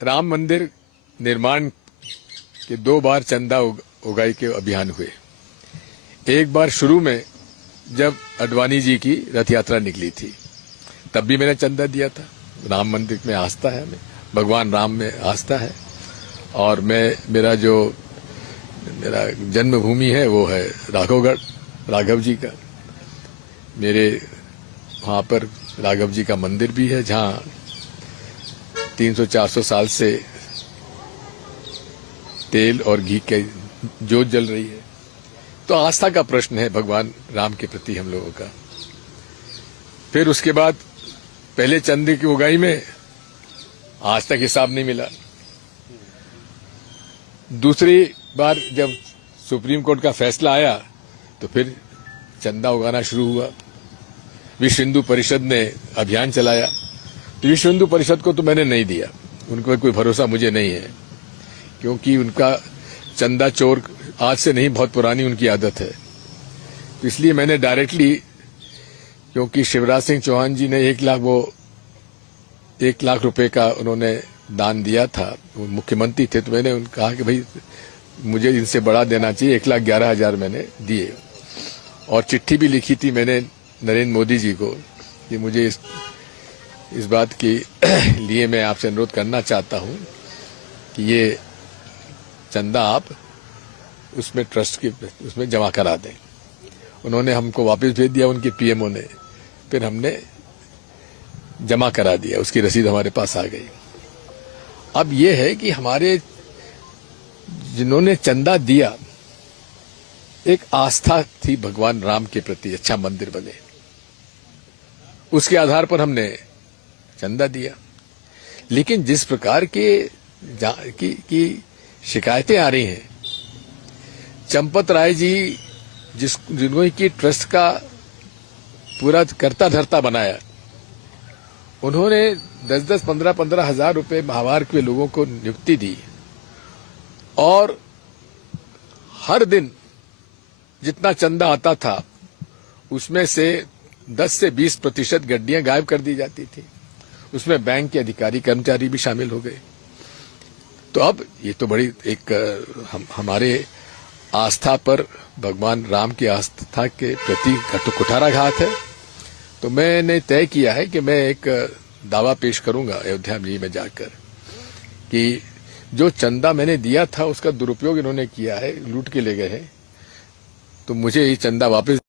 राम मंदिर निर्माण के 2 बार चंदा उगाई के अभियान हुए। एक बार शुरू में जब अडवाणी जी की रथ यात्रा निकली थी, तब भी मैंने चंदा दिया था। राम मंदिर में आस्था है, हमें भगवान राम में आस्था है, और मेरा जन्मभूमि है वो है राघवगढ़, राघव जी का। मेरे वहां पर राघव जी का मंदिर भी है, जहां 300-400 साल से तेल और घी के जोत जल रही है। तो आस्था का प्रश्न है भगवान राम के प्रति हम लोगों का। फिर उसके बाद पहले चंदे की उगाई में आज तक हिसाब नहीं मिला। दूसरी बार जब सुप्रीम कोर्ट का फैसला आया तो फिर चंदा उगाना शुरू हुआ। विश्व हिंदू परिषद ने अभियान चलाया, तो विश्व हिंदू परिषद को तो मैंने नहीं दिया, उनको कोई भरोसा मुझे नहीं है, क्योंकि उनका चंदा चोर आज से नहीं, बहुत पुरानी उनकी आदत है। तो इसलिए मैंने डायरेक्टली, क्योंकि शिवराज सिंह चौहान जी ने 1 लाख रुपए का उन्होंने दान दिया था, वो मुख्यमंत्री थे, तो मैंने उनको कहा कि भाई मुझे इनसे बड़ा देना चाहिए। 1,11,000 मैंने दिए, और चिट्ठी भी लिखी थी मैंने नरेंद्र मोदी जी को कि मुझे इस बात के लिए मैं आपसे अनुरोध करना चाहता हूं कि ये चंदा आप उसमें ट्रस्ट के उसमें जमा करा दें। उन्होंने हमको वापस भेज दिया, उनके पीएमओ ने, फिर हमने जमा करा दिया, उसकी रसीद हमारे पास आ गई। अब ये है कि हमारे जिन्होंने चंदा दिया, एक आस्था थी भगवान राम के प्रति, अच्छा मंदिर बने, उसके आधार पर हमने चंदा दिया। लेकिन जिस प्रकार की शिकायतें आ रही हैं, चंपत राय जी जिन्होंने की ट्रस्ट का पूरा करता धरता बनाया, उन्होंने 10-10, 15-15 हजार रुपए माहवार के लोगों को नियुक्ति दी, और हर दिन जितना चंदा आता था उसमें से 10 से 20% गड्डियां गायब कर दी जाती थी। उसमें बैंक के अधिकारी कर्मचारी भी शामिल हो गए। तो अब ये तो बड़ी एक हमारे आस्था पर, भगवान राम की आस्था के प्रति कुठाराघात है। तो मैंने तय किया है कि मैं एक दावा पेश करूंगा अयोध्या जी में जाकर कि जो चंदा मैंने दिया था उसका दुरुपयोग इन्होंने किया है, लूट के ले गए हैं, तो मुझे ये चंदा वापस